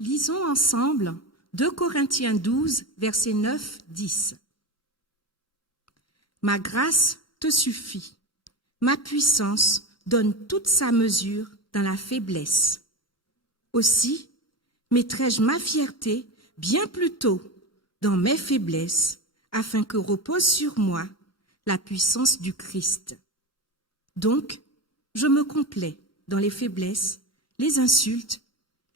Lisons ensemble 2 Corinthiens 12, versets 9-10. Ma grâce te suffit. Ma puissance donne toute sa mesure dans la faiblesse. Aussi, mettrai-je ma fierté bien plus tôt dans mes faiblesses, afin que repose sur moi la puissance du Christ. Donc, je me complais dans les faiblesses, les insultes,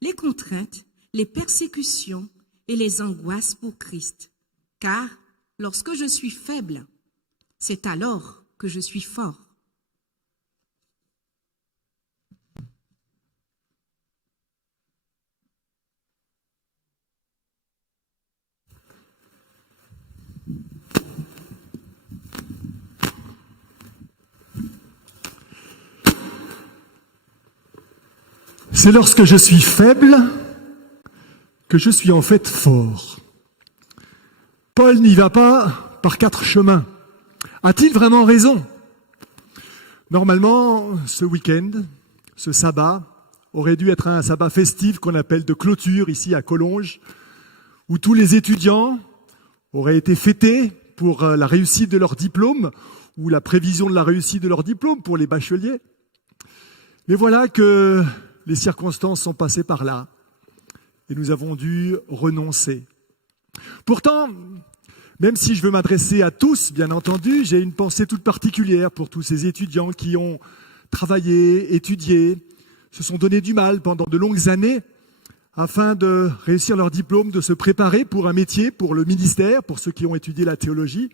les contraintes, les persécutions et les angoisses pour Christ. Car lorsque je suis faible, c'est alors que je suis fort. C'est lorsque je suis faible que je suis en fait fort. Paul n'y va pas par 4 chemins. A-t-il vraiment raison? Normalement, ce week-end, ce sabbat, aurait dû être un sabbat festif qu'on appelle de clôture ici à Collonges, où tous les étudiants auraient été fêtés pour la réussite de leur diplôme, ou la prévision de la réussite de leur diplôme pour les bacheliers. Mais voilà que les circonstances sont passées par là et nous avons dû renoncer. Pourtant, même si je veux m'adresser à tous, bien entendu, j'ai une pensée toute particulière pour tous ces étudiants qui ont travaillé, étudié, se sont donné du mal pendant de longues années afin de réussir leur diplôme, de se préparer pour un métier, pour le ministère, pour ceux qui ont étudié la théologie.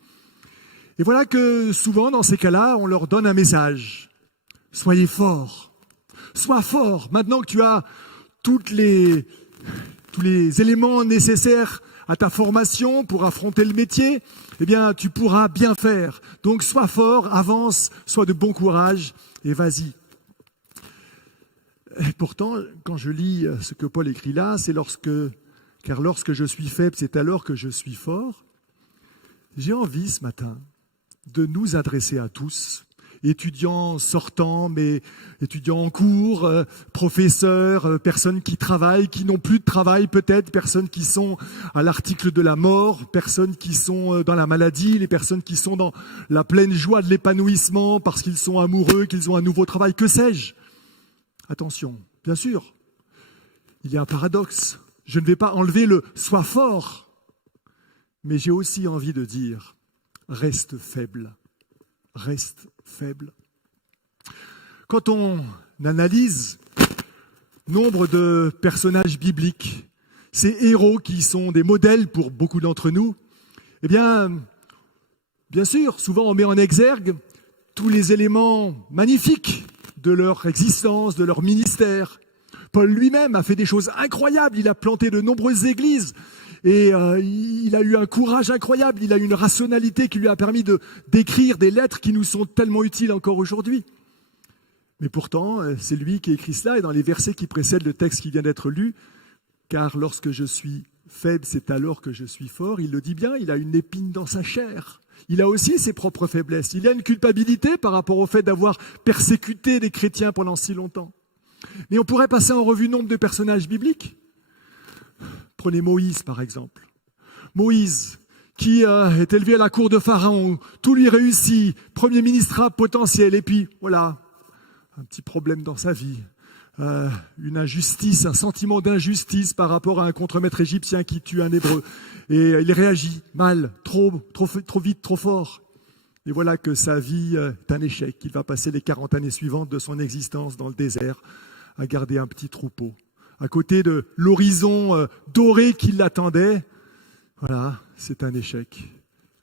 Et voilà que souvent, dans ces cas-là, on leur donne un message. Soyez forts. Sois fort. Maintenant que tu as tous les éléments nécessaires à ta formation pour affronter le métier, eh bien, tu pourras bien faire. Donc, sois fort, avance, sois de bon courage et vas-y. Et pourtant, quand je lis ce que Paul écrit là, c'est car lorsque je suis faible, c'est alors que je suis fort. J'ai envie ce matin de nous adresser à tous, étudiants sortants, mais étudiants en cours, professeurs, personnes qui travaillent, qui n'ont plus de travail peut-être, personnes qui sont à l'article de la mort, personnes qui sont dans la maladie, les personnes qui sont dans la pleine joie de l'épanouissement parce qu'ils sont amoureux, qu'ils ont un nouveau travail, que sais-je. Attention, bien sûr, il y a un paradoxe. Je ne vais pas enlever le « sois fort », mais j'ai aussi envie de dire « reste faible ». Reste faible. Quand on analyse nombre de personnages bibliques, ces héros qui sont des modèles pour beaucoup d'entre nous, eh bien sûr, souvent on met en exergue tous les éléments magnifiques de leur existence, de leur ministère. Paul lui-même a fait des choses incroyables, il a planté de nombreuses églises, et il a eu un courage incroyable, il a eu une rationalité qui lui a permis d'écrire des lettres qui nous sont tellement utiles encore aujourd'hui. Mais pourtant, c'est lui qui écrit cela, et dans les versets qui précèdent le texte qui vient d'être lu, car lorsque je suis faible, c'est alors que je suis fort, il le dit bien, il a une épine dans sa chair. Il a aussi ses propres faiblesses. Il a une culpabilité par rapport au fait d'avoir persécuté des chrétiens pendant si longtemps. Mais on pourrait passer en revue nombre de personnages bibliques. Prenez Moïse, par exemple. Moïse, qui est élevé à la cour de Pharaon, tout lui réussit, premier ministre potentiel, et puis, voilà, un petit problème dans sa vie. Une injustice, un sentiment d'injustice par rapport à un contremaître égyptien qui tue un Hébreu. Et il réagit mal, trop vite, trop fort. Et voilà que sa vie est un échec. Il va passer les 40 années suivantes de son existence dans le désert à garder un petit troupeau. À côté de l'horizon doré qui l'attendait, voilà, c'est un échec,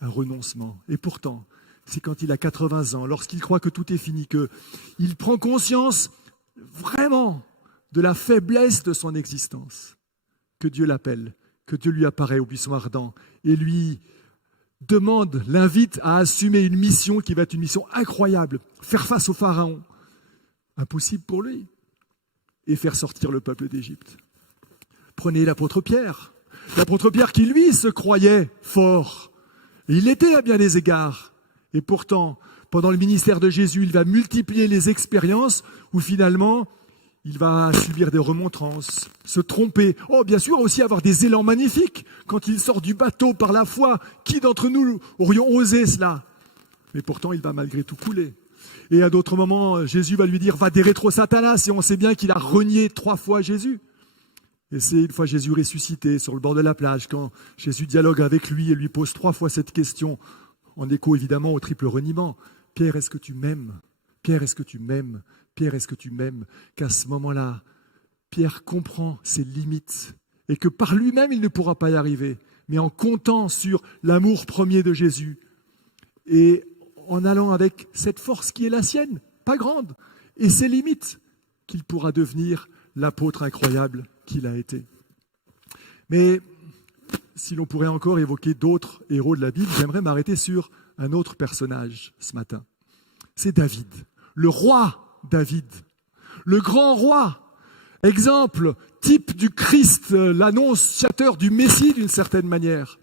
un renoncement. Et pourtant, c'est quand il a 80 ans, lorsqu'il croit que tout est fini, qu'il prend conscience vraiment de la faiblesse de son existence, que Dieu l'appelle, que Dieu lui apparaît au buisson ardent et lui demande, l'invite à assumer une mission qui va être une mission incroyable, faire face au Pharaon, impossible pour lui, et faire sortir le peuple d'Égypte. Prenez l'apôtre Pierre qui lui se croyait fort, et il l'était à bien des égards, et pourtant, pendant le ministère de Jésus, il va multiplier les expériences où finalement, il va subir des remontrances, se tromper. Oh, bien sûr, aussi avoir des élans magnifiques. Quand il sort du bateau par la foi, qui d'entre nous aurions osé cela? Mais pourtant, il va malgré tout couler. Et à d'autres moments, Jésus va lui dire, va des rétro Satanas, et on sait bien qu'il a renié 3 fois Jésus. Et c'est une fois Jésus ressuscité sur le bord de la plage, quand Jésus dialogue avec lui et lui pose 3 fois cette question, en écho évidemment au triple reniement. Pierre, est-ce que tu m'aimes? Pierre, est-ce que tu m'aimes? Pierre, est-ce que tu m'aimes? Qu'à ce moment-là, Pierre comprend ses limites et que par lui-même, il ne pourra pas y arriver, mais en comptant sur l'amour premier de Jésus et en allant avec cette force qui est la sienne, pas grande, et ses limites, qu'il pourra devenir l'apôtre incroyable qu'il a été. Mais si l'on pourrait encore évoquer d'autres héros de la Bible, j'aimerais m'arrêter sur un autre personnage ce matin. C'est David, le roi David, le grand roi, exemple, type du Christ, l'annonciateur du Messie d'une certaine manière.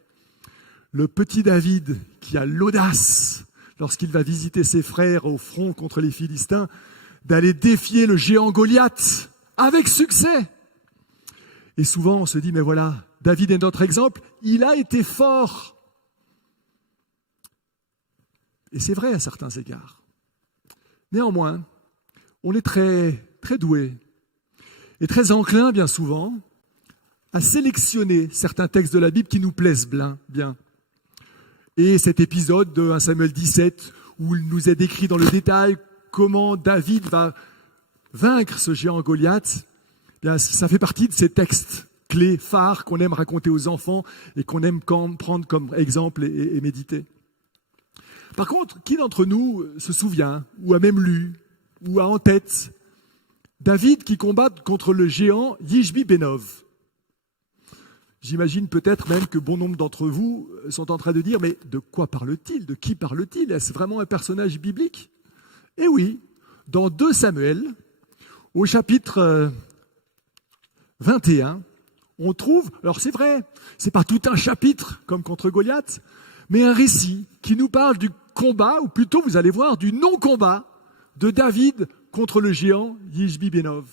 Le petit David qui a l'audace, lorsqu'il va visiter ses frères au front contre les Philistins, d'aller défier le géant Goliath avec succès. Et souvent on se dit, mais voilà, David est notre exemple, il a été fort. Et c'est vrai à certains égards. Néanmoins, on est très, très doué et très enclin, bien souvent, à sélectionner certains textes de la Bible qui nous plaisent bien. Et cet épisode de 1 Samuel 17, où il nous est décrit dans le détail comment David va vaincre ce géant Goliath, bien, ça fait partie de ces textes clés, phares, qu'on aime raconter aux enfants et qu'on aime prendre comme exemple et méditer. Par contre, qui d'entre nous se souvient, ou a même lu, ou a en tête David qui combat contre le géant Yishbi Benov? J'imagine peut-être même que bon nombre d'entre vous sont en train de dire, mais de quoi parle-t-il? De qui parle-t-il? Est-ce vraiment un personnage biblique? Eh oui, dans 2 Samuel, au chapitre 21, on trouve, alors c'est vrai, c'est pas tout un chapitre comme contre Goliath, mais un récit qui nous parle du combat, ou plutôt vous allez voir, du non-combat de David contre le géant Yishbi Benov.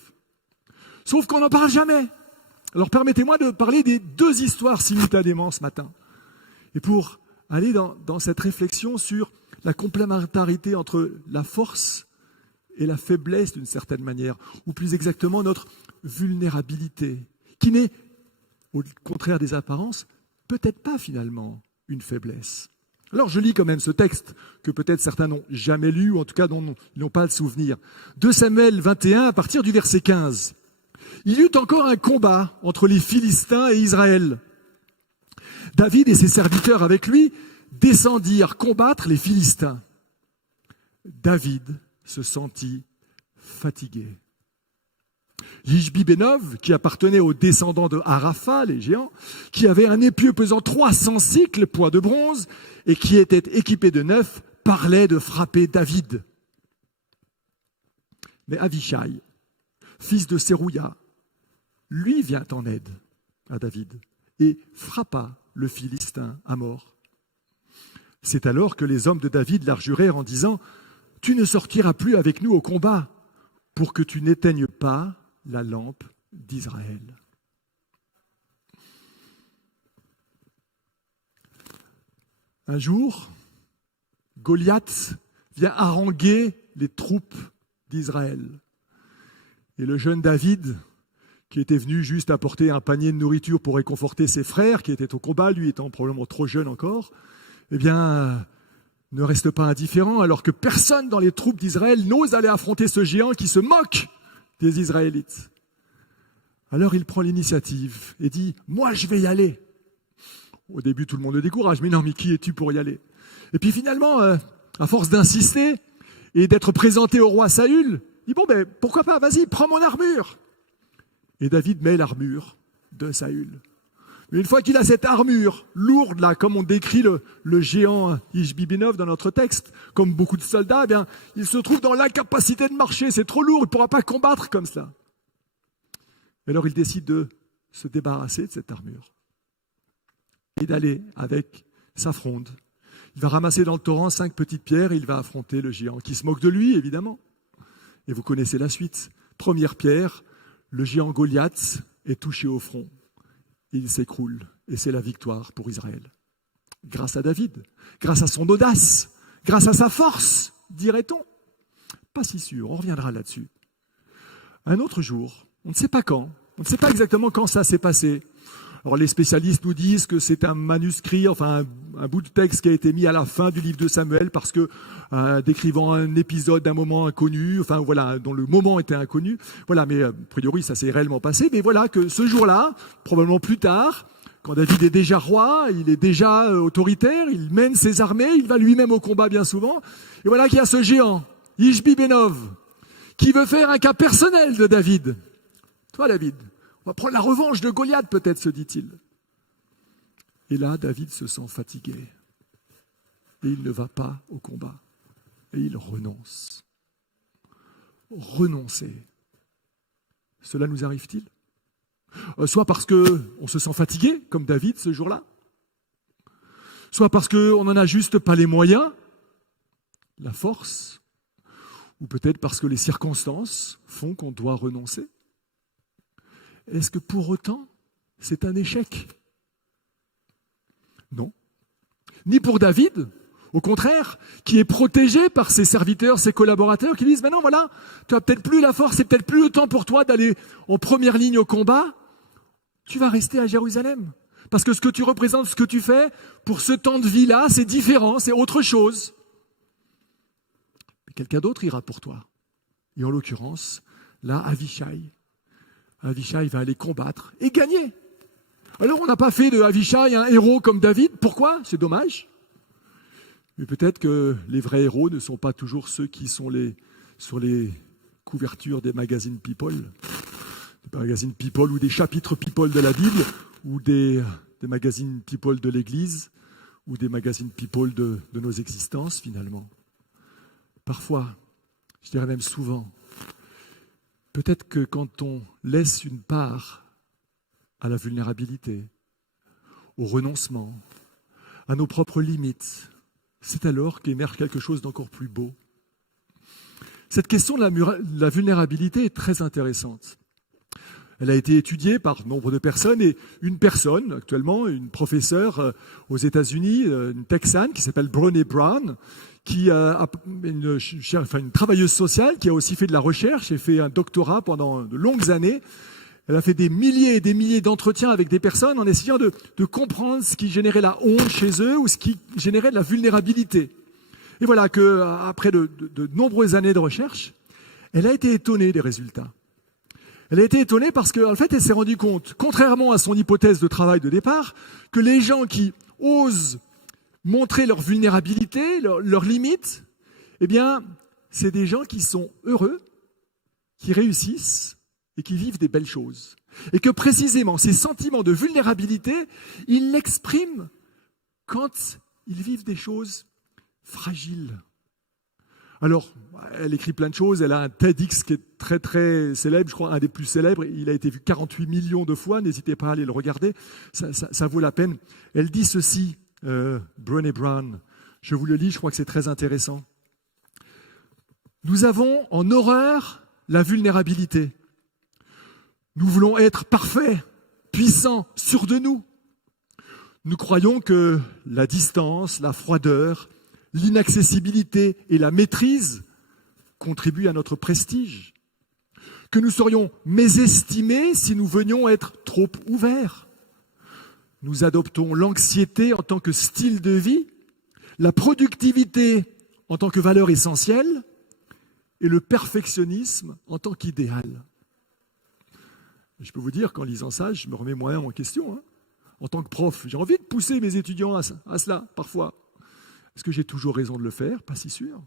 Sauf qu'on n'en parle jamais. Alors permettez-moi de parler des 2 histoires simultanément ce matin. Et pour aller dans cette réflexion sur la complémentarité entre la force et la faiblesse d'une certaine manière, ou plus exactement notre vulnérabilité, qui n'est, au contraire des apparences, peut-être pas finalement une faiblesse. Alors je lis quand même ce texte que peut-être certains n'ont jamais lu, ou en tout cas dont ils n'ont pas le souvenir. 2 Samuel 21, à partir du verset 15. Il y eut encore un combat entre les Philistins et Israël. David et ses serviteurs avec lui descendirent combattre les Philistins. David se sentit fatigué. Yishbi Benov, qui appartenait aux descendants de Harapha, les géants, qui avait un épieu pesant 300 cycles, poids de bronze, et qui était équipé de 9, parlait de frapper David. Mais Avishai, fils de Sérouya, lui vient en aide à David et frappa le Philistin à mort. C'est alors que les hommes de David l'arjurèrent en disant « Tu ne sortiras plus avec nous au combat pour que tu n'éteignes pas la lampe d'Israël. » Un jour, Goliath vient haranguer les troupes d'Israël. Et le jeune David, qui était venu juste apporter un panier de nourriture pour réconforter ses frères qui étaient au combat, lui étant probablement trop jeune encore, eh bien, ne reste pas indifférent, alors que personne dans les troupes d'Israël n'ose aller affronter ce géant qui se moque des Israélites. Alors il prend l'initiative et dit « Moi, je vais y aller ». Au début, tout le monde le décourage. « Mais non, mais qui es-tu pour y aller ?» Et puis finalement, à force d'insister et d'être présenté au roi Saül, il dit « Bon, ben pourquoi pas, vas-y, prends mon armure ». Et David met l'armure de Saül. Mais une fois qu'il a cette armure lourde, là, comme on décrit le géant Yishbi Benov dans notre texte, comme beaucoup de soldats, eh bien, il se trouve dans l'incapacité de marcher. C'est trop lourd, il ne pourra pas combattre comme cela. Et alors il décide de se débarrasser de cette armure et d'aller avec sa fronde. Il va ramasser dans le torrent 5 petites pierres et il va affronter le géant qui se moque de lui, évidemment. Et vous connaissez la suite. première pierre, le géant Goliath est touché au front. Il s'écroule et c'est la victoire pour Israël. Grâce à David, grâce à son audace, grâce à sa force, dirait-on. Pas si sûr, on reviendra là-dessus. Un autre jour, on ne sait pas quand, on ne sait pas exactement quand ça s'est passé. Alors les spécialistes nous disent que c'est un manuscrit, enfin un bout de texte qui a été mis à la fin du livre de Samuel parce que décrivant un épisode d'un moment inconnu, enfin voilà, dont le moment était inconnu. Voilà, mais a priori ça s'est réellement passé. Mais voilà que ce jour-là, probablement plus tard, quand David est déjà roi, il est déjà autoritaire, il mène ses armées, il va lui-même au combat bien souvent. Et voilà qu'il y a ce géant, Ishbi-Benov, qui veut faire un cas personnel de David. Toi David, on va prendre la revanche de Goliath peut-être, se dit-il. Et là, David se sent fatigué. Et il ne va pas au combat. Et il renonce. Renoncer. Cela nous arrive-t-il ? Soit parce qu'on se sent fatigué, comme David ce jour-là. Soit parce qu'on n'en a juste pas les moyens, la force. Ou peut-être parce que les circonstances font qu'on doit renoncer. Est-ce que pour autant, c'est un échec ? Non. Ni pour David, au contraire, qui est protégé par ses serviteurs, ses collaborateurs, qui disent « Mais non, voilà, tu n'as peut-être plus la force, c'est peut-être plus le temps pour toi d'aller en première ligne au combat. Tu vas rester à Jérusalem. Parce que ce que tu représentes, ce que tu fais, pour ce temps de vie-là, c'est différent, c'est autre chose. Mais quelqu'un d'autre ira pour toi. » Et en l'occurrence, là, Avishai va aller combattre et gagner. Alors on n'a pas fait de Avishai un héros comme David. Pourquoi ? C'est dommage. Mais peut-être que les vrais héros ne sont pas toujours ceux qui sont sur les couvertures des magazines People. Des magazines People ou des chapitres People de la Bible, ou des magazines People de l'Église, ou des magazines People de nos existences finalement. Parfois, je dirais même souvent, peut-être que quand on laisse une part à la vulnérabilité, au renoncement, à nos propres limites, c'est alors qu'émerge quelque chose d'encore plus beau. Cette question de la vulnérabilité est très intéressante. Elle a été étudiée par nombre de personnes et une personne, actuellement, une professeure aux États-Unis, une Texane qui s'appelle Brené Brown, qui a une travailleuse sociale qui a aussi fait de la recherche et fait un doctorat pendant de longues années. Elle a fait des milliers et des milliers d'entretiens avec des personnes en essayant de comprendre ce qui générait la honte chez eux ou ce qui générait de la vulnérabilité. Et voilà qu'après de nombreuses années de recherche, elle a été étonnée des résultats. Elle a été étonnée parce qu'en fait, elle s'est rendue compte, contrairement à son hypothèse de travail de départ, que les gens qui osent montrer leur vulnérabilité, leurs limites, eh bien, c'est des gens qui sont heureux, qui réussissent et qui vivent des belles choses. Et que précisément, ces sentiments de vulnérabilité, ils l'expriment quand ils vivent des choses fragiles. Alors, elle écrit plein de choses, elle a un TEDx qui est très très célèbre, je crois un des plus célèbres, il a été vu 48 millions de fois, n'hésitez pas à aller le regarder, ça vaut la peine. Elle dit ceci, Brené Brown, je vous le lis, je crois que c'est très intéressant. Nous avons en horreur la vulnérabilité. Nous voulons être parfaits, puissants, sûrs de nous. Nous croyons que la distance, la froideur, l'inaccessibilité et la maîtrise contribuent à notre prestige. Que nous serions mésestimés si nous venions être trop ouverts. Nous adoptons l'anxiété en tant que style de vie, la productivité en tant que valeur essentielle et le perfectionnisme en tant qu'idéal. Je peux vous dire qu'en lisant ça, je me remets moi-même en question. En tant que prof, j'ai envie de pousser mes étudiants à cela, parfois. Est-ce que j'ai toujours raison de le faire ? Pas si sûr.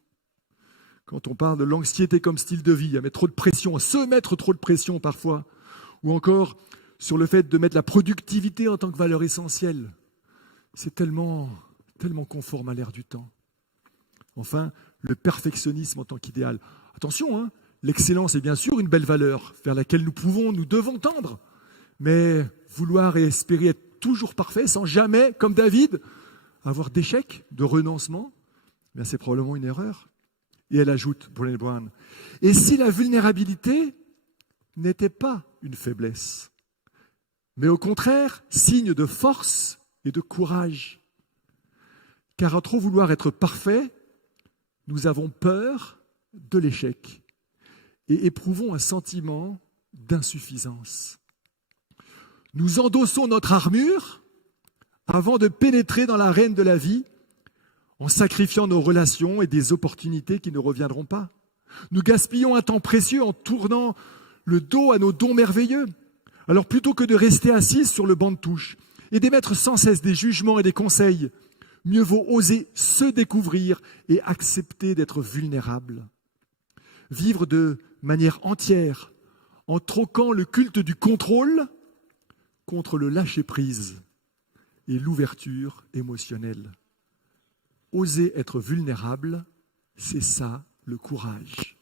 Quand on parle de l'anxiété comme style de vie, à mettre trop de pression, à se mettre trop de pression parfois, ou encore sur le fait de mettre la productivité en tant que valeur essentielle, c'est tellement conforme à l'ère du temps. Enfin, le perfectionnisme en tant qu'idéal. Attention, l'excellence est bien sûr une belle valeur vers laquelle nous devons tendre. Mais vouloir et espérer être toujours parfait sans jamais, comme David, avoir d'échecs, de renoncements, c'est probablement une erreur. Et elle ajoute, Brené Brown, et si la vulnérabilité n'était pas une faiblesse, mais au contraire, signe de force et de courage. Car à trop vouloir être parfait, nous avons peur de l'échec et éprouvons un sentiment d'insuffisance. Nous endossons notre armure avant de pénétrer dans l'arène de la vie en sacrifiant nos relations et des opportunités qui ne reviendront pas. Nous gaspillons un temps précieux en tournant le dos à nos dons merveilleux. Alors plutôt que de rester assis sur le banc de touche et d'émettre sans cesse des jugements et des conseils, mieux vaut oser se découvrir et accepter d'être vulnérable. Vivre de manière entière en troquant le culte du contrôle contre le lâcher-prise et l'ouverture émotionnelle. Oser être vulnérable, c'est ça le courage.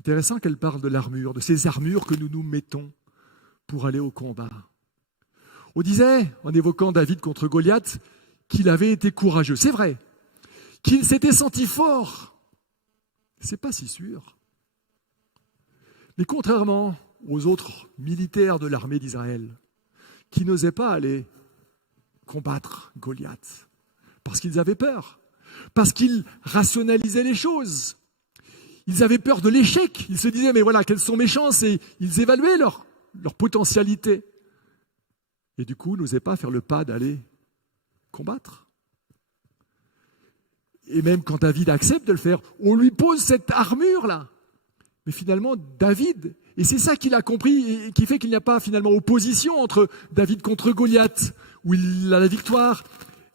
Intéressant qu'elle parle de l'armure, de ces armures que nous nous mettons pour aller au combat. On disait, en évoquant David contre Goliath, qu'il avait été courageux. C'est vrai, qu'il s'était senti fort. C'est pas si sûr. Mais contrairement aux autres militaires de l'armée d'Israël, qui n'osaient pas aller combattre Goliath, parce qu'ils avaient peur, parce qu'ils rationalisaient les choses. Ils avaient peur de l'échec. Ils se disaient, mais voilà, quelles sont mes chances? Et ils évaluaient leur potentialité. Et du coup, n'osaient pas faire le pas d'aller combattre. Et même quand David accepte de le faire, on lui pose cette armure-là. Mais finalement, David, et c'est ça qu'il a compris, et qui fait qu'il n'y a pas finalement opposition entre David contre Goliath, où il a la victoire,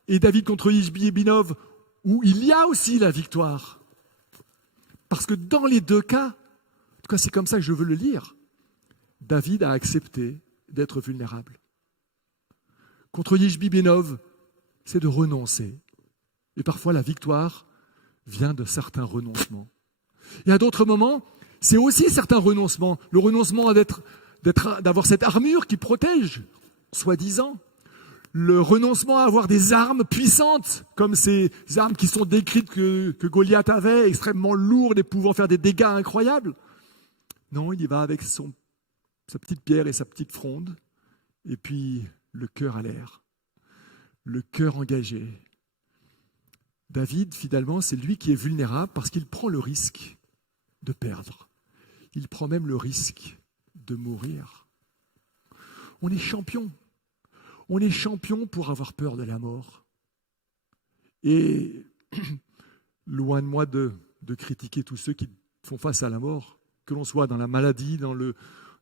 et David contre Ishbi-Binov, où il y a aussi la victoire. Parce que dans les deux cas, en tout cas c'est comme ça que je veux le lire, David a accepté d'être vulnérable. Contre Ishbi-Binov, c'est de renoncer. Et parfois la victoire vient de certains renoncements. Et à d'autres moments, c'est aussi certains renoncements. Le renoncement d'avoir cette armure qui protège, soi-disant. Le renoncement à avoir des armes puissantes, comme ces armes qui sont décrites que Goliath avait, extrêmement lourdes et pouvant faire des dégâts incroyables. Non, il y va avec sa petite pierre et sa petite fronde, et puis le cœur à l'air, le cœur engagé. David, finalement, c'est lui qui est vulnérable parce qu'il prend le risque de perdre. Il prend même le risque de mourir. On est champion. On est champion pour avoir peur de la mort. Et loin de moi de critiquer tous ceux qui font face à la mort, que l'on soit dans la maladie, dans le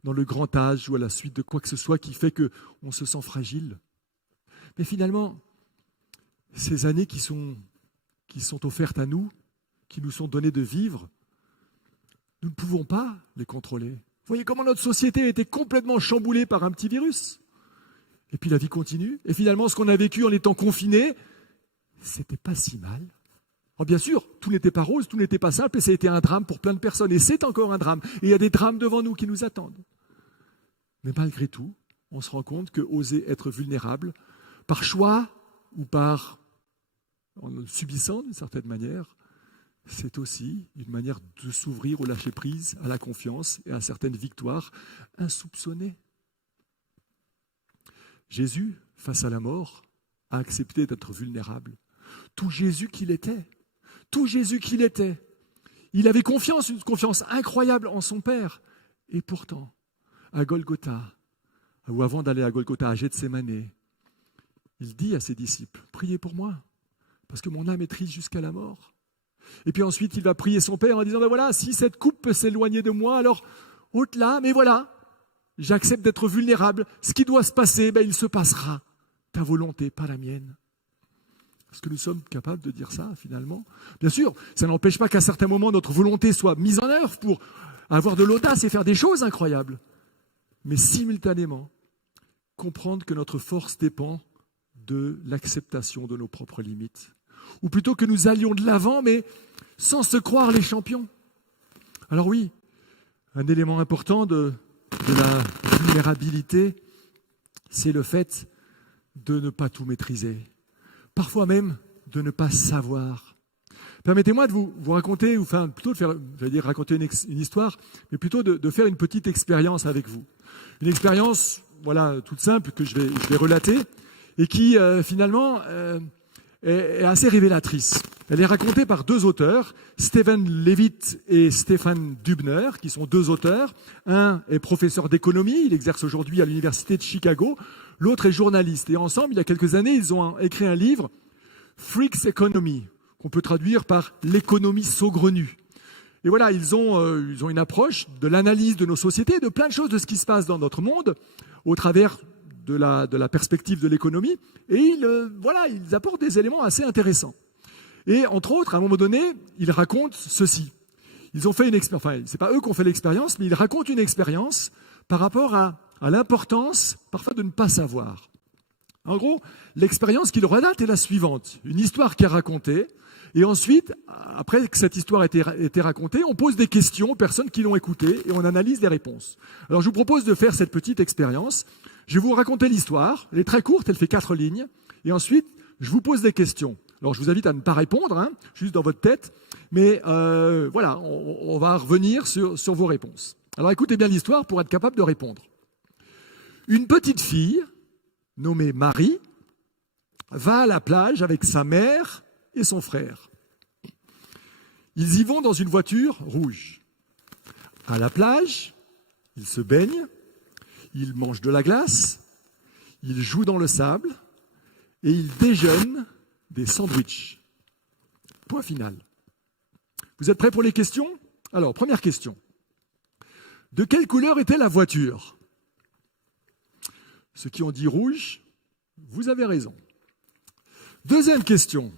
grand âge ou à la suite de quoi que ce soit qui fait qu'on se sent fragile. Mais finalement, ces années qui sont offertes à nous, qui nous sont données de vivre, nous ne pouvons pas les contrôler. Vous voyez comment notre société a été complètement chamboulée par un petit virus. Et puis la vie continue. Et finalement, ce qu'on a vécu en étant confiné, c'était pas si mal. Alors bien sûr, tout n'était pas rose, tout n'était pas simple, et ça a été un drame pour plein de personnes. Et c'est encore un drame. Et il y a des drames devant nous qui nous attendent. Mais malgré tout, on se rend compte que oser être vulnérable, par choix ou en le subissant d'une certaine manière, c'est aussi une manière de s'ouvrir au lâcher-prise, à la confiance et à certaines victoires insoupçonnées. Jésus, face à la mort, a accepté d'être vulnérable. Tout Jésus qu'il était. Il avait confiance, une confiance incroyable en son Père. Et pourtant, à Golgotha, ou avant d'aller à Golgotha, à Gethsémanée, il dit à ses disciples, « Priez pour moi, parce que mon âme est triste jusqu'à la mort. » Et puis ensuite, il va prier son Père en disant, ben voilà, si cette coupe peut s'éloigner de moi, alors ôte-la, mais voilà, j'accepte d'être vulnérable. Ce qui doit se passer, il se passera. Ta volonté, pas la mienne. Est-ce que nous sommes capables de dire ça, finalement? Bien sûr, ça n'empêche pas qu'à certains moments, notre volonté soit mise en œuvre pour avoir de l'audace et faire des choses incroyables. Mais simultanément, comprendre que notre force dépend de l'acceptation de nos propres limites. Ou plutôt que nous allions de l'avant, mais sans se croire les champions. Alors oui, un élément important de la vulnérabilité, c'est le fait de ne pas tout maîtriser. Parfois même de ne pas savoir. Permettez-moi de vous raconter, ou enfin plutôt de faire, j'allais dire raconter une histoire, mais plutôt de faire une petite expérience avec vous. Une expérience, voilà, toute simple que je vais relater et qui finalement est assez révélatrice. Elle est racontée par deux auteurs, Stephen Levitt et Stefan Dubner, qui sont deux auteurs. Un est professeur d'économie, il exerce aujourd'hui à l'université de Chicago. L'autre est journaliste. Et ensemble, il y a quelques années, ils ont écrit un livre, Freaks Economy, qu'on peut traduire par l'économie saugrenue. Et voilà, ils ont une approche de l'analyse de nos sociétés, de plein de choses de ce qui se passe dans notre monde, au travers de la perspective de l'économie. Et ils apportent des éléments assez intéressants. Et entre autres, à un moment donné, ils racontent ceci. Ils ont fait une expérience, enfin, c'est pas eux qui ont fait l'expérience, mais ils racontent une expérience par rapport à l'importance, parfois, de ne pas savoir. En gros, l'expérience qu'ils relatent est la suivante. Une histoire qui est racontée, et ensuite, après que cette histoire a été racontée, on pose des questions aux personnes qui l'ont écoutée et on analyse les réponses. Alors, je vous propose de faire cette petite expérience. Je vais vous raconter l'histoire. Elle est très courte, elle fait 4 lignes. Et ensuite, je vous pose des questions. Alors, je vous invite à ne pas répondre, juste dans votre tête. Mais voilà, on va revenir sur vos réponses. Alors, écoutez bien l'histoire pour être capable de répondre. Une petite fille, nommée Marie, va à la plage avec sa mère et son frère. Ils y vont dans une voiture rouge. À la plage, ils se baignent, ils mangent de la glace, ils jouent dans le sable et ils déjeunent des sandwichs. Point final. Vous êtes prêts pour les questions? Alors, première question. De quelle couleur était la voiture? Ceux qui ont dit rouge, vous avez raison. Deuxième question.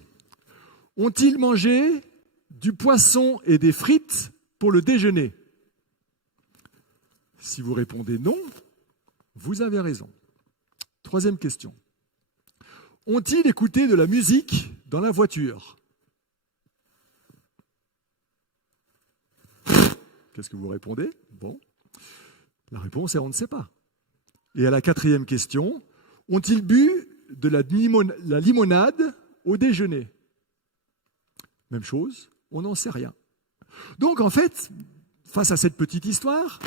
Ont-ils mangé du poisson et des frites pour le déjeuner? Si vous répondez non, vous avez raison. Troisième question. Ont-ils écouté de la musique dans la voiture? Qu'est-ce que vous répondez? Bon, la réponse est on ne sait pas. Et à la quatrième question, ont-ils bu de la limonade au déjeuner? Même chose, on n'en sait rien. Donc en fait, face à cette petite histoire,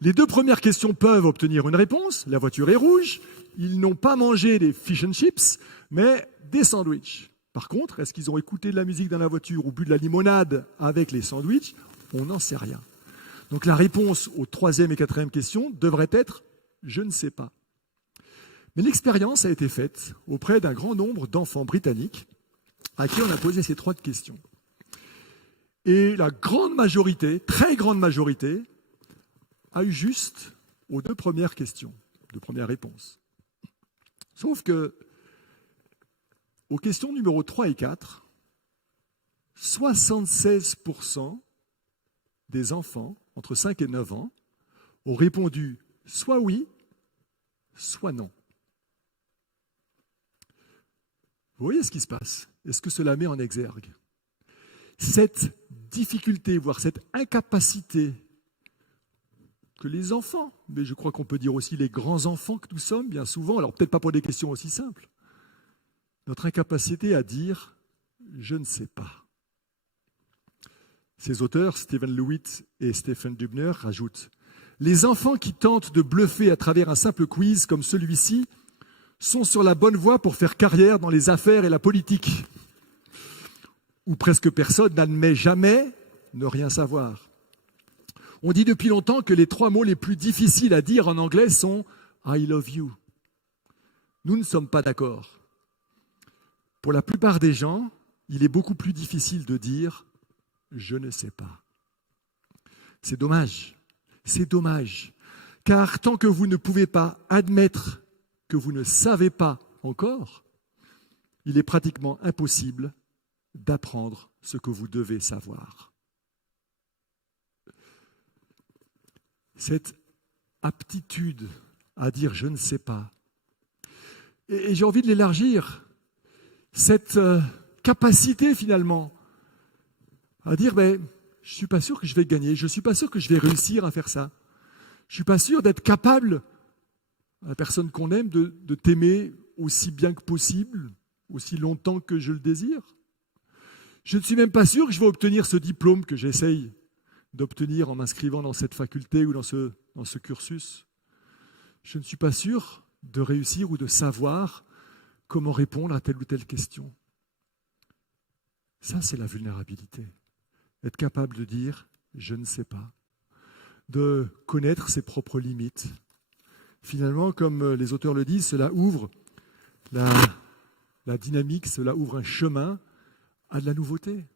les deux premières questions peuvent obtenir une réponse. La voiture est rouge, ils n'ont pas mangé des fish and chips, mais des sandwichs. Par contre, est-ce qu'ils ont écouté de la musique dans la voiture ou bu de la limonade avec les sandwichs? On n'en sait rien. Donc la réponse aux troisième et quatrième questions devrait être « je ne sais pas ». Mais l'expérience a été faite auprès d'un grand nombre d'enfants britanniques à qui on a posé ces 3 questions. Et la grande majorité, très grande majorité, a eu juste aux 2 premières questions, 2 premières réponses. Sauf que, aux questions numéro 3 et 4, 76% des enfants entre 5 et 9 ans ont répondu soit oui, soit non. Vous voyez ce qui se passe? Est-ce que cela met en exergue cette difficulté, voire cette incapacité que les enfants, mais je crois qu'on peut dire aussi les grands enfants que nous sommes, bien souvent, alors peut-être pas pour des questions aussi simples, notre incapacité à dire « je ne sais pas ». Ces auteurs, Stephen Levitt et Stefan Dubner, rajoutent « Les enfants qui tentent de bluffer à travers un simple quiz comme celui-ci sont sur la bonne voie pour faire carrière dans les affaires et la politique, où presque personne n'admet jamais ne rien savoir. On dit depuis longtemps que les 3 mots les plus difficiles à dire en anglais sont « I love you ». Nous ne sommes pas d'accord. Pour la plupart des gens, il est beaucoup plus difficile de dire « je ne sais pas ». C'est dommage, car tant que vous ne pouvez pas admettre que vous ne savez pas encore, il est pratiquement impossible d'apprendre ce que vous devez savoir. Cette aptitude à dire « je ne sais pas », et j'ai envie de l'élargir, cette capacité finalement à dire « je ne suis pas sûr que je vais gagner, je ne suis pas sûr que je vais réussir à faire ça, je ne suis pas sûr d'être capable, à la personne qu'on aime, de t'aimer aussi bien que possible, aussi longtemps que je le désire. Je ne suis même pas sûr que je vais obtenir ce diplôme que j'essaye d'obtenir en m'inscrivant dans cette faculté ou dans ce cursus. Je ne suis pas sûr de réussir ou de savoir comment répondre à telle ou telle question. Ça, c'est la vulnérabilité. Être capable de dire « je ne sais pas », de connaître ses propres limites. Finalement, comme les auteurs le disent, cela ouvre la dynamique, cela ouvre un chemin à de la nouveauté.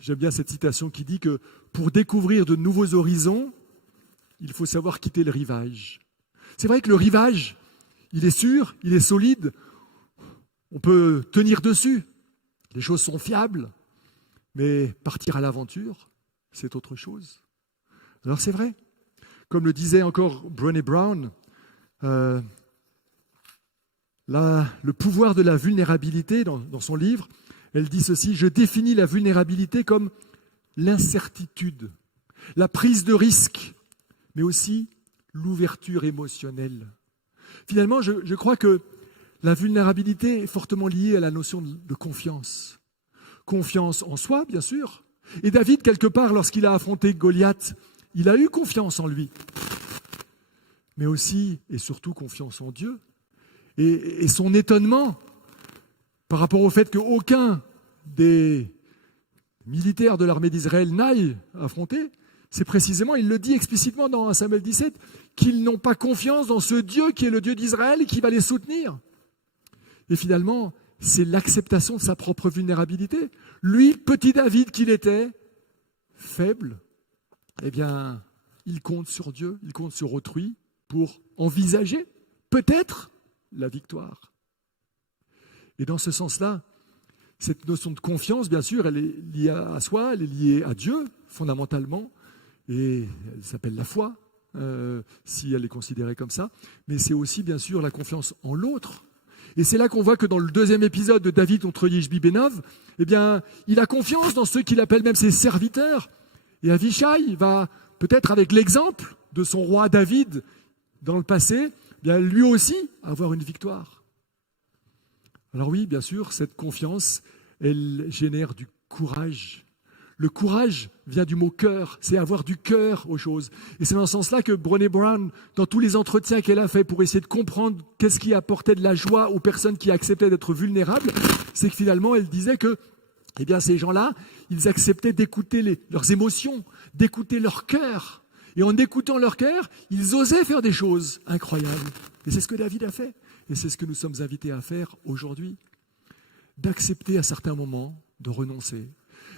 J'aime bien cette citation qui dit que pour découvrir de nouveaux horizons, il faut savoir quitter le rivage. C'est vrai que le rivage, il est sûr, il est solide, on peut tenir dessus, les choses sont fiables, mais partir à l'aventure, c'est autre chose. Alors c'est vrai, comme le disait encore Brené Brown, le pouvoir de la vulnérabilité dans son livre, elle dit ceci: je définis la vulnérabilité comme l'incertitude, la prise de risque, mais aussi l'ouverture émotionnelle. Finalement, je crois que la vulnérabilité est fortement liée à la notion de confiance. Confiance en soi, bien sûr. Et David, quelque part, lorsqu'il a affronté Goliath, il a eu confiance en lui. Mais aussi et surtout confiance en Dieu. Et son étonnement par rapport au fait qu'aucun des militaires de l'armée d'Israël n'aille affronter, c'est précisément, il le dit explicitement dans 1 Samuel 17, qu'ils n'ont pas confiance dans ce Dieu qui est le Dieu d'Israël et qui va les soutenir. Et finalement, c'est l'acceptation de sa propre vulnérabilité. Lui, petit David qu'il était, faible, eh bien, il compte sur Dieu, il compte sur autrui pour envisager peut-être la victoire. Et dans ce sens-là, cette notion de confiance, bien sûr, elle est liée à soi, elle est liée à Dieu, fondamentalement, et elle s'appelle la foi, si elle est considérée comme ça, mais c'est aussi, bien sûr, la confiance en l'autre. Et c'est là qu'on voit que dans le deuxième épisode de David contre Yishbi-Bénov, eh bien, il a confiance dans ceux qu'il appelle même ses serviteurs. Et Avishai va, peut-être avec l'exemple de son roi David dans le passé, eh bien, lui aussi avoir une victoire. Alors oui, bien sûr, cette confiance, elle génère du courage. Le courage vient du mot cœur, c'est avoir du cœur aux choses. Et c'est dans ce sens-là que Brené Brown, dans tous les entretiens qu'elle a fait pour essayer de comprendre qu'est-ce qui apportait de la joie aux personnes qui acceptaient d'être vulnérables, c'est que finalement, elle disait que eh bien, ces gens-là, ils acceptaient d'écouter leurs émotions, d'écouter leur cœur. Et en écoutant leur cœur, ils osaient faire des choses incroyables. Et c'est ce que David a fait. Et c'est ce que nous sommes invités à faire aujourd'hui. D'accepter à certains moments de renoncer,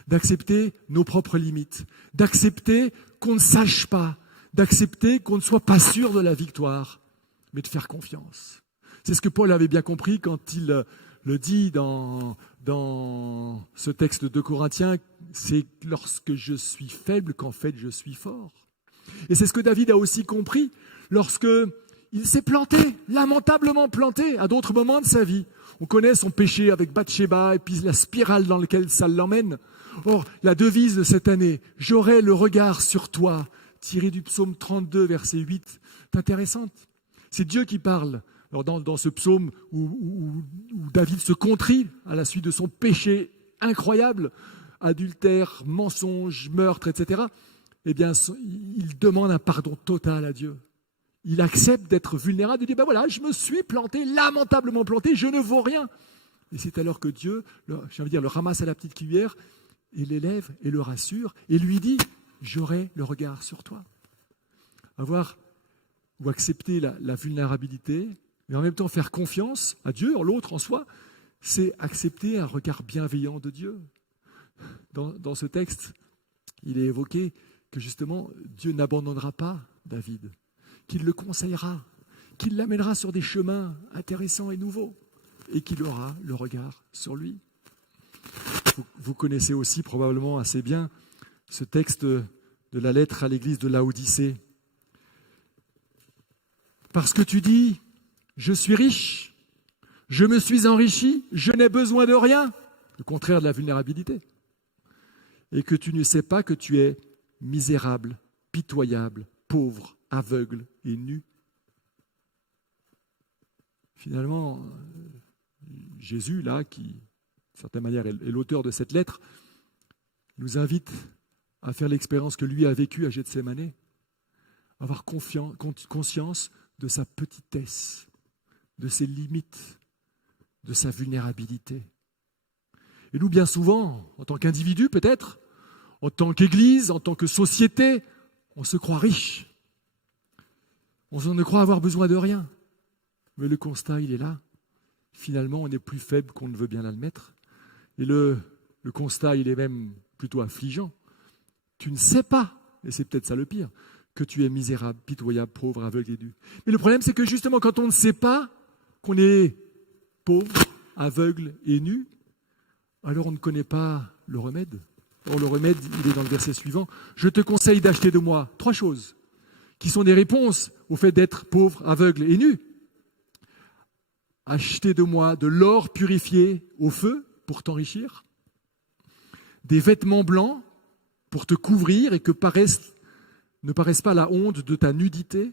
d'accepter nos propres limites, d'accepter qu'on ne sache pas, d'accepter qu'on ne soit pas sûr de la victoire, mais de faire confiance. C'est ce que Paul avait bien compris quand il le dit dans ce texte de Corinthiens, c'est lorsque je suis faible qu'en fait je suis fort. Et c'est ce que David a aussi compris lorsque il s'est planté, lamentablement planté, à d'autres moments de sa vie. On connaît son péché avec Bathsheba et puis la spirale dans laquelle ça l'emmène. Or, la devise de cette année, « J'aurai le regard sur toi », tirée du psaume 32, verset 8, est intéressante. C'est Dieu qui parle. Alors dans ce psaume où David se contrit à la suite de son péché incroyable, adultère, mensonge, meurtre, etc., eh bien, il demande un pardon total à Dieu. Il accepte d'être vulnérable, il dit, ben voilà, je me suis planté, lamentablement planté, je ne vaux rien. Et c'est alors que Dieu, le ramasse à la petite cuillère et l'élève et le rassure et lui dit, j'aurai le regard sur toi. Avoir ou accepter la vulnérabilité, mais en même temps faire confiance à Dieu, en l'autre, en soi, c'est accepter un regard bienveillant de Dieu. Dans ce texte, il est évoqué que justement, Dieu n'abandonnera pas David, qu'il le conseillera, qu'il l'amènera sur des chemins intéressants et nouveaux, et qu'il aura le regard sur lui. Vous connaissez aussi probablement assez bien ce texte de la lettre à l'église de Laodicée. Parce que tu dis, je suis riche, je me suis enrichi, je n'ai besoin de rien, le contraire de la vulnérabilité, et que tu ne sais pas que tu es misérable, pitoyable, pauvre, aveugle et nu. Finalement, Jésus, là, certaine manière est l'auteur de cette lettre, nous invite à faire l'expérience que lui a vécue à Gethsémane, avoir conscience de sa petitesse, de ses limites, de sa vulnérabilité. Et nous, bien souvent, en tant qu'individu peut-être, en tant qu'Église, en tant que société, on se croit riche. On ne croit avoir besoin de rien. Mais le constat, il est là. Finalement, on est plus faible qu'on ne veut bien l'admettre. Et le constat, il est même plutôt affligeant. Tu ne sais pas, et c'est peut-être ça le pire, que tu es misérable, pitoyable, pauvre, aveugle et nu. Mais le problème, c'est que justement, quand on ne sait pas qu'on est pauvre, aveugle et nu, alors on ne connaît pas le remède. Or, le remède, il est dans le verset suivant. Je te conseille d'acheter de moi 3 choses qui sont des réponses au fait d'être pauvre, aveugle et nu. Acheter de moi de l'or purifié au feu pour t'enrichir, des vêtements blancs pour te couvrir et que ne paraissent pas la honte de ta nudité,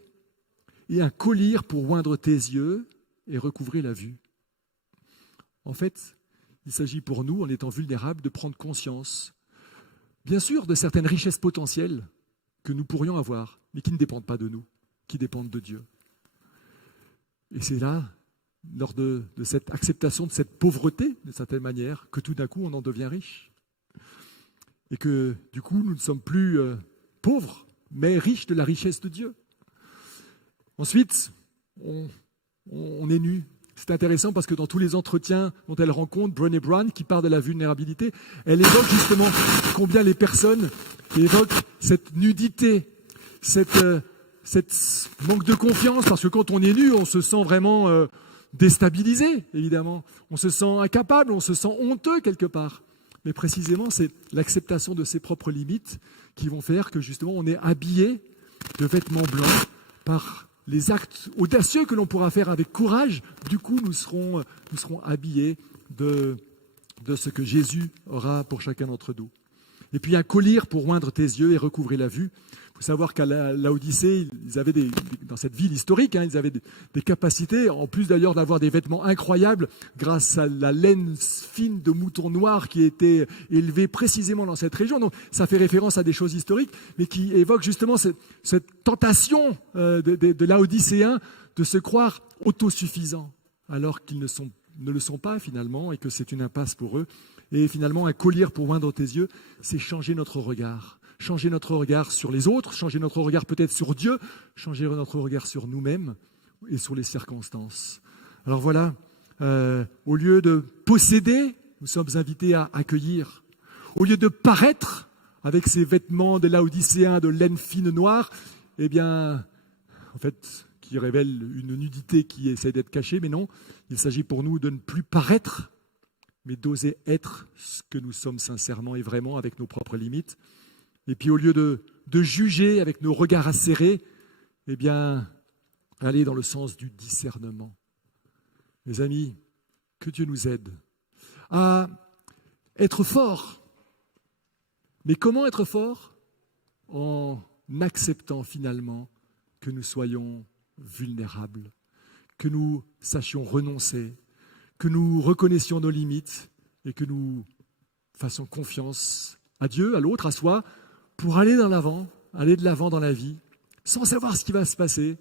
et un collier pour oindre tes yeux et recouvrer la vue. En fait, il s'agit pour nous, en étant vulnérables, de prendre conscience, bien sûr, de certaines richesses potentielles que nous pourrions avoir, mais qui ne dépendent pas de nous, qui dépendent de Dieu. Et c'est là, lors de cette acceptation de cette pauvreté, d'une certaine manière, que tout d'un coup, on en devient riche. Et que, du coup, nous ne sommes plus pauvres, mais riches de la richesse de Dieu. Ensuite, on est nu. C'est intéressant parce que dans tous les entretiens dont elle rencontre, Brené Brown, qui parle de la vulnérabilité, elle évoque justement combien les personnes évoquent cette nudité, cette manque de confiance, parce que quand on est nu, on se sent vraiment déstabilisé, évidemment. On se sent incapable, on se sent honteux quelque part. Mais précisément, c'est l'acceptation de ses propres limites qui vont faire que justement on est habillé de vêtements blancs par les actes audacieux que l'on pourra faire avec courage. Du coup, nous serons habillés de ce que Jésus aura pour chacun d'entre nous. Et puis un collier pour oindre tes yeux et recouvrer la vue. Il faut savoir qu'à l'Odyssée, ils avaient dans cette ville historique, ils avaient des capacités, en plus d'ailleurs d'avoir des vêtements incroyables, grâce à la laine fine de moutons noirs qui était élevée précisément dans cette région. Donc ça fait référence à des choses historiques, mais qui évoquent justement cette tentation de Laodicéens de se croire autosuffisants, alors qu'ils ne le sont pas finalement, et que c'est une impasse pour eux. Et finalement, un collier pour oindre tes yeux, c'est changer notre regard. Changer notre regard sur les autres, changer notre regard peut-être sur Dieu, changer notre regard sur nous-mêmes et sur les circonstances. Alors voilà, au lieu de posséder, nous sommes invités à accueillir. Au lieu de paraître avec ces vêtements de Laodicéens de laine fine noire, eh bien, en fait, qui révèlent une nudité qui essaie d'être cachée, mais non, il s'agit pour nous de ne plus paraître, mais d'oser être ce que nous sommes sincèrement et vraiment avec nos propres limites. Et puis au lieu de juger avec nos regards acérés, eh bien, aller dans le sens du discernement. Mes amis, que Dieu nous aide à être forts. Mais comment être forts? En acceptant finalement que nous soyons vulnérables, que nous sachions renoncer, que nous reconnaissions nos limites et que nous fassions confiance à Dieu, à l'autre, à soi, pour aller de l'avant dans la vie, sans savoir ce qui va se passer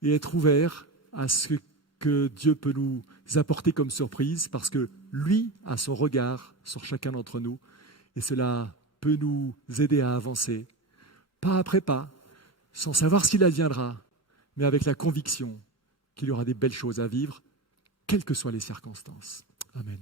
et être ouvert à ce que Dieu peut nous apporter comme surprise, parce que lui a son regard sur chacun d'entre nous et cela peut nous aider à avancer, pas après pas, sans savoir s'il adviendra, mais avec la conviction qu'il y aura des belles choses à vivre, quelles que soient les circonstances. Amen.